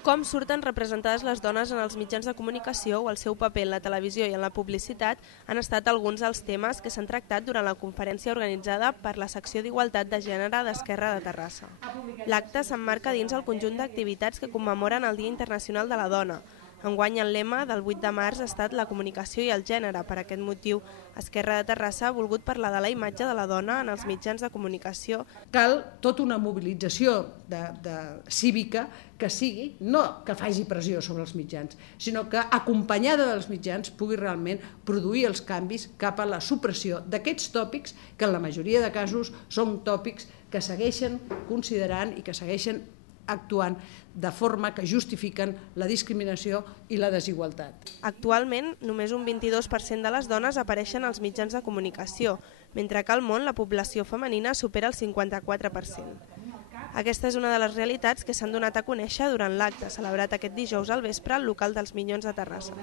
Com surten representades les dones en els mitjans de comunicació o el seu paper en la televisió i en la publicitat han estat alguns dels temes que s'han tractat durant la conferència organitzada per la secció d'Igualtat de Gènere d'Esquerra de Terrassa. L'acte s'emmarca dins el conjunt d'activitats que commemoren el Dia Internacional de la Dona. Enguany el lema del 8 de març ha estat la comunicació i el gènere. Per aquest motiu, Esquerra de Terrassa ha volgut parlar de la imatge de la dona en els mitjans de comunicació. Cal tota una mobilització cívica que sigui, no que faci pressió sobre els mitjans, sinó que acompanyada dels mitjans pugui realment produir els canvis cap a la supressió d'aquests tòpics que en la majoria de casos són tòpics que segueixen considerant i que segueixen actuant de forma que justifiquen la discriminació i la desigualtat. Actualment, només un 22% de les dones apareixen als mitjans de comunicació, mentre que al món la població femenina supera el 54%. Aquesta és una de les realitats que s'han donat a conèixer durant l'acte, celebrat aquest dijous al vespre al local dels Minyons de Terrassa.